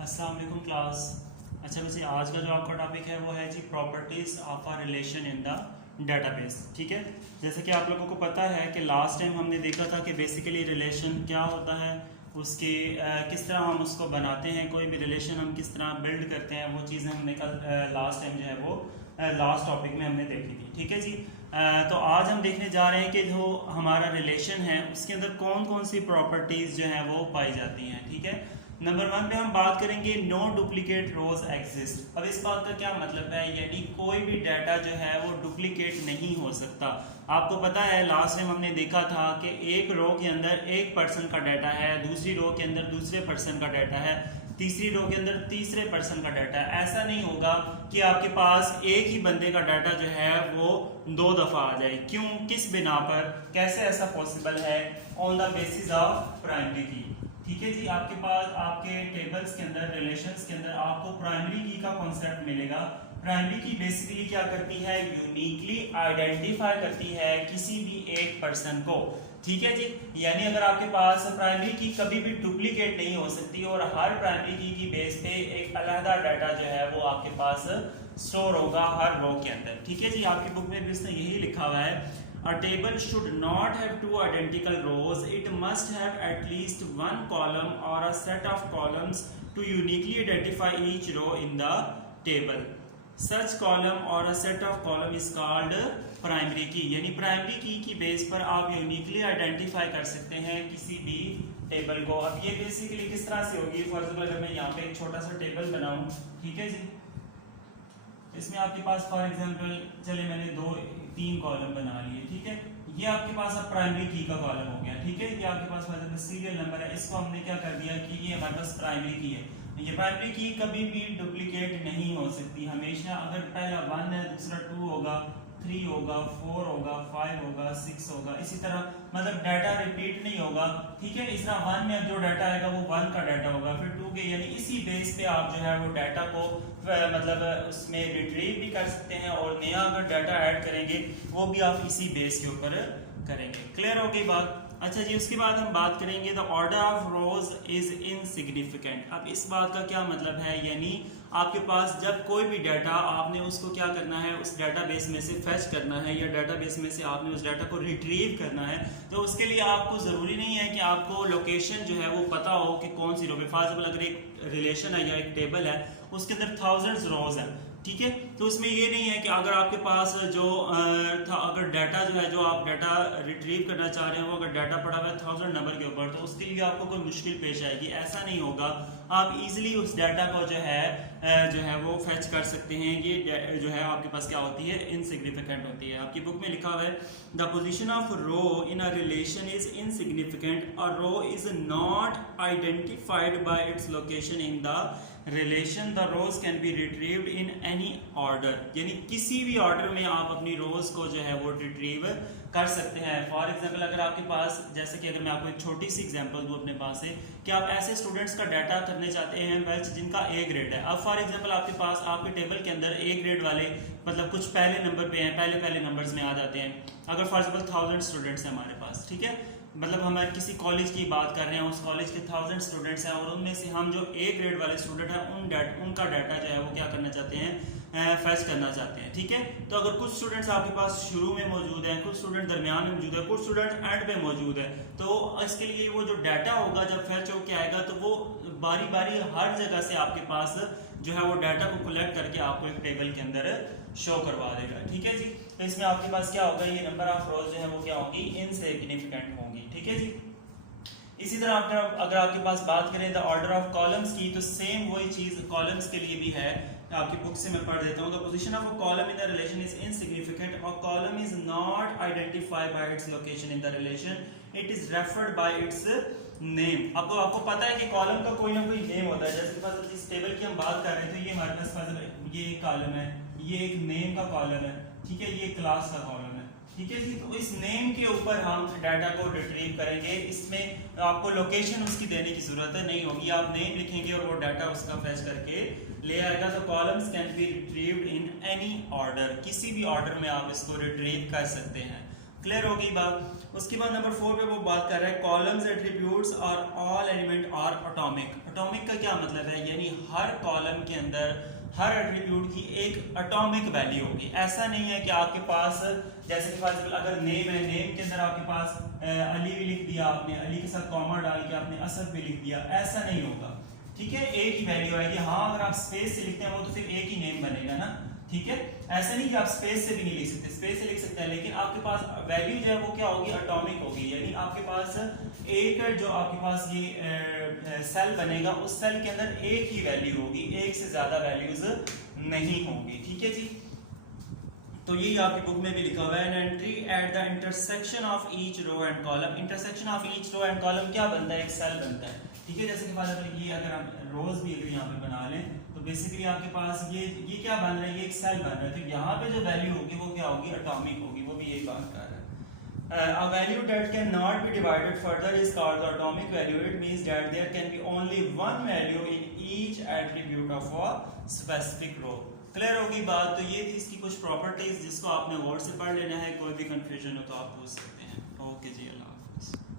अस्सलाम वालेकुम क्लास। अच्छा वैसे आज का जो आपका टॉपिक है वो है जी properties of a relation in the database. ठीक है, जैसे कि आप लोगों को पता है कि लास्ट टाइम हमने देखा था कि बेसिकली रिलेशन क्या होता है, उसके किस तरह हम उसको बनाते हैं, कोई भी रिलेशन हम किस तरह बिल्ड करते हैं, वो चीज़ें हमने कल लास्ट टाइम जो है वो लास्ट टॉपिक में हमने देखी थी। ठीक है जी, तो आज हम देखने जा रहे हैं कि जो हमारा रिलेशन है उसके अंदर कौन कौन सी प्रॉपर्टीज़ जो हैं वो पाई जाती हैं। ठीक है, नंबर 1 पे हम बात करेंगे नो डुप्लीकेट रोज एग्जिस्ट। अब इस बात का क्या मतलब है, यानी कोई भी डाटा जो है वो डुप्लीकेट नहीं हो सकता। आपको पता है लास्ट टाइम हमने देखा था कि एक रो के अंदर एक पर्सन का डाटा है, दूसरी रो के अंदर दूसरे पर्सन का डाटा है, तीसरी रो के अंदर तीसरे पर्सन का डाटा है। ऐसा नहीं होगा कि आपके पास एक ही बंदे का डाटा जो है वो 2 दफा आ जाए। क्यों, किस बिना पर, कैसे ऐसा पॉसिबल है? On the basis of primary की। ठीक है जी, आपके पास आपके टेबल्स के अंदर, रिलेशंस के अंदर आपको प्राइमरी की का कॉन्सेप्ट मिलेगा। प्राइमरी की बेसिकली क्या करती है, यूनिकली आइडेंटिफाई करती है किसी भी एक पर्सन को। ठीक है जी, यानी अगर आपके पास प्राइमरी की कभी भी डुप्लीकेट नहीं हो सकती और हर प्राइमरी की बेस पे एक अलहदा डाटा जो है वो आपके पास स्टोर होगा हर रो के अंदर। ठीक है जी, आपकी बुक में भी इसने यही लिखा हुआ है, a table should not have two identical rows, it must have at least one column or a set of columns to uniquely identify each row in the table. Such column or a set of column is called primary key। यानी primary की base पर आप uniquely identify कर सकते हैं किसी भी table को। अब ये बेसिकली किस तरह से होगी, फॉर एग्जाम्पल अगर मैं यहाँ पे एक छोटा सा टेबल बनाऊं, ठीक है जी, इसमें आपके पास फॉर एग्जांपल चले मैंने 2-3 कॉलम बना लिए। ठीक है, ये आपके पास अब प्राइमरी की का कॉलम हो गया। ठीक है, ये आपके पास फॉर एग्जांपल सीरियल नंबर है, इसको हमने क्या कर दिया कि ये हमारे पास प्राइमरी की है। ये प्राइमरी की कभी भी डुप्लीकेट नहीं हो सकती, हमेशा अगर पहला 1 है, दूसरा 2 होगा, 3 होगा, 4 होगा, 5 होगा, 6 होगा, इसी तरह मतलब डाटा रिपीट नहीं होगा। ठीक है, इस तरह 1 में जो डाटा आएगा वो 1 का डाटा होगा, फिर 2 के, यानी इसी बेस पे आप जो है वो डाटा को मतलब उसमें रिट्रीव भी कर सकते हैं और नया अगर डाटा ऐड करेंगे वो भी आप इसी बेस के ऊपर करेंगे। क्लियर हो गई बात? अच्छा जी, उसके बाद हम बात करेंगे the order of rose is insignificant. अब इस बात का क्या मतलब है, यानी आपके पास जब कोई भी डाटा आपने उसको क्या करना है, उस डाटाबेस में से फेच करना है या डाटाबेस में से आपने उस डाटा को रिट्रीव करना है, तो उसके लिए आपको ज़रूरी नहीं है कि आपको लोकेशन जो है वो पता हो कि कौन सी रो पे। फॉर एग्जाम्पल अगर एक रिलेशन है या एक टेबल है, उसके अंदर थाउजेंड्स रोज हैं, ठीक है, तो उसमें ये नहीं है कि अगर आपके पास जो अगर डाटा जो है, जो आप डाटा रिट्रीव करना चाह रहे हो, अगर डाटा पड़ा हुआ है 1000 नंबर के ऊपर, तो उसके लिए आपको कोई मुश्किल पेश आएगी। ऐसा नहीं होगा, आप इजीली उस डाटा को जो है वो फेच कर सकते हैं। ये जो है आपके पास क्या होती है, इनसिग्निफिकेंट होती है। आपकी बुक में लिखा हुआ है the position of row in a relation is insignificant, a row is not identified by its location in the relation, the rows can be retrieved in any order. यानी किसी भी ऑर्डर में आप अपनी रोज को जो है वो रिट्रीव कर सकते हैं। फॉर एग्जांपल अगर आपके पास, जैसे कि अगर मैं आपको एक छोटी सी एग्जांपल दूं अपने पास से, कि आप ऐसे स्टूडेंट्स का डाटा करने चाहते हैं बैच जिनका ए ग्रेड है। अब फॉर एग्जांपल आपके पास आपके टेबल के अंदर ए ग्रेड वाले मतलब कुछ पहले नंबर पे हैं, पहले नंबर्स में आ जाते हैं। अगर फॉर एग्जांपल 1000 स्टूडेंट्स हैं हमारे पास, ठीक है, मतलब हम किसी कॉलेज की बात कर रहे हैं, उस कॉलेज के 1000 स्टूडेंट्स हैं और उनमें से हम जो ए ग्रेड वाले स्टूडेंट हैं उनका डाटा जो है वो क्या करना चाहते हैं, फेच करना चाहते हैं। ठीक है, तो अगर कुछ स्टूडेंट्स आपके पास शुरू में मौजूद हैं, कुछ स्टूडेंट दरमियान में मौजूद है, कुछ स्टूडेंट एंड पे मौजूद है, तो इसके लिए वो जो डाटा होगा जब फेच होके आएगा तो वो बारी बारी हर जगह से आपके पास जो है वो डाटा को कलेक्ट करके आपको एक टेबल के अंदर शो करवा देगा। ठीक है जी, तो इसमें आपके पास क्या होगा, ये नंबर ऑफ रोज जो है वो क्या होगी, इनसिग्निफिकेंट होंगी। ठीक है जी, इसी तरह अगर आपके पास बात करें द ऑर्डर ऑफ कॉलम्स की, तो सेम वही चीज कॉलम्स के लिए भी है। आपकी बुक से मैं पढ़ देता हूँ। The position of a column in the relation is insignificant, a column is not identified by its location in the relation, it is referred by it's name. आपको पता है कि कॉलम का कोई ना कोई नेम होता है। जैसे कि इस टेबल की हम बात कर रहे हैं, तो ये हमारे पास ये एक कॉलम है, ये एक नेम का कॉलम है, ठीक है, ये क्लास का कॉलम है। ठीक है जी, तो इस नेम के ऊपर हम डाटा को रिट्रीव करेंगे। इसमें आपको लोकेशन उसकी देने की जरूरत नहीं होगी, आप नेम लिखेंगे और वो डाटा उसका फेच करके ले आएगा। तो columns can be retrieved in any order, किसी भी ऑर्डर में आप इसको रिट्रीव कर सकते हैं। क्लियर हो गई बात? उसके बाद नंबर 4 पे वो बात कर रहा है कॉलम्स एट्रीब्यूट्स और all element are atomic. Atomic का क्या मतलब है, यानी हर कॉलम के अंदर हर एट्रीब्यूट की एक एटॉमिक वैल्यू होगी। ऐसा नहीं है कि आपके पास जैसे कि फॉर एग्जांपल अगर नेम है, नेम के अंदर आपके पास अली भी लिख दिया आपने, अली के साथ कॉमा डाल के आपने असद भी लिख दिया, ऐसा नहीं होगा। ठीक है, एक ही वैल्यू आएगी। हाँ अगर आप स्पेस से लिखते हैं वो तो फिर एक ही नेम बनेगा ना। ठीक है, ऐसा नहीं कि आप स्पेस से भी नहीं लिख सकते, स्पेस से लिख सकते हैं, लेकिन आपके पास वैल्यू जो है वो क्या होगी, एटॉमिक होगी। यानी आपके पास एक जो आपके पास ये सेल बनेगा, उस सेल के अंदर एक ही वैल्यू होगी, एक से ज्यादा वैल्यूज नहीं होगी। ठीक है जी, तो यही आपकी बुक में भी लिखा हुआ है, entry at the intersection of each row and column. Intersection of each row and column क्या बनता है, एक सेल बनता है। ठीक है, जैसे कि फॉर एग्जांपल ये अगर हम रोज भी अगर यहाँ पे बना लें तो बेसिकली आपके पास ये क्या बन रहा है, ये एक सेल बन रहा है। तो यहाँ पे जो वैल्यू होगी वो क्या होगी, एटॉमिक होगी। वो भी यही बात कर रहा है। A value that cannot be divided further is called the atomic value. It means that there can be only one value in each attribute of a specific row. Clear होगी बात। तो ये थी इसकी कुछ प्रॉपर्टीज जिसको आपने वर्ड से पढ़ लेना है। कोई भी कंफ्यूजन हो तो आप पूछ सकते हैं। ओके जी, अल्लाह हाफिज़।